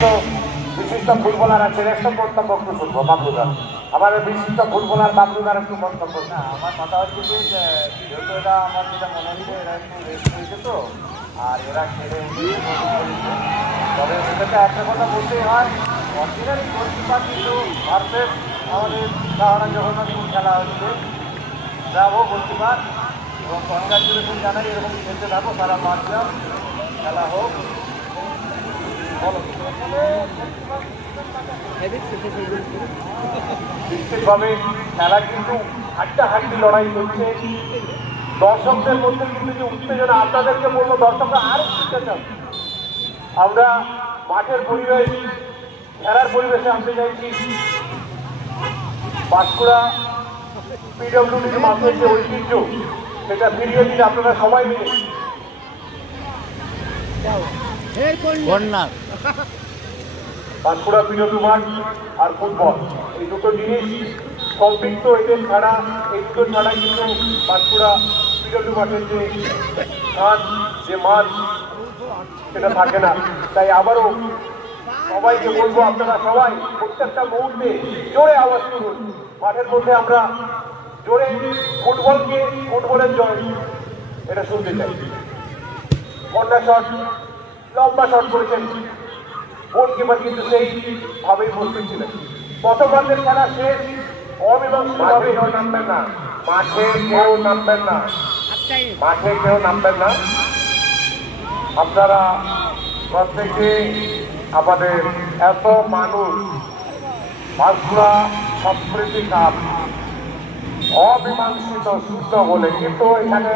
বিশিষ্ট ফুটবলার আছেন, একটু মন্তব্য একটু শুনবো। বাবলুদার, আমাদের বিশিষ্ট ফুটবলার বাবলুদার একটু মন্তব্য। না, আমার কথা হচ্ছে যে যেহেতু এটা আমার যেটা মনে হচ্ছে এরা একটু রেস্ট হয়েছে তো, আর এরা খেলে উঠেছে নতুন করেছে। তবে সেটাতে একটা কথা বলতেই হয়, অরিজিনাল গোলকিপার কিন্তু ভার্সেস আমাদের সাহারা জগন্নাথপুর খেলা হচ্ছে, ব্রাভো গোলকিপার, এবং কনগ্রাচুলেশন জানাই, এরকম খেলতে থাকো সারা মাঠটা, খেলা হোক। বলো নিশ্চিতভাবে খেলা কিন্তু হাড্ডাহাড্ডি লড়াই চলছে। দর্শকদের মধ্যে কিন্তু যে উত্তেজনা, আপনাদেরকে বলবো দর্শকরা আরো শিখতে চান। আমরা মাঠের পরিবেশ, খেলার পরিবেশে আনতে চাইছি। বাঁকুড়া পিডব্লিউডির মাঠের যে ঐতিহ্য, সেটা ফিরিয়ে দিলে আপনারা সবাই মিলে বাঁকুড়া পিডব্লিউ মাঠ আর ফুটবল, এই দুটো জিনিস সম্পৃক্ত। এদের ছাড়া, এই দুটো ছাড়া কিন্তু বাঁকুড়া পিডব্লিউ মাঠের যে মাঠ সেটা থাকে না। তাই আবারও সবাইকে বলবো, আপনারা সবাই প্রত্যেকটা মুহূর্তে জোরে আওয়াজ করুন। মাঠের মধ্যে আমরা জোরে ফুটবলের জয় এটা শুনতে চাই। কর্নার শট, লম্বা শট করেছেন গোলকিপার, কিন্তু সেইভাবেই প্রস্তুত ছিলেন। প্রথমার্ধের খেলা শেষ, অমীমাংসিতভাবে নামবেন না, মাঠে কেউ নামবেন না, মাঠে কেউ নামবেন না। আপনারা প্রত্যেকে, আমাদের এত মানুষ, বাঁকুড়া সম্প্রীতি কাপ অমীমাংসিত যুদ্ধ বলে, কিন্তু এখানে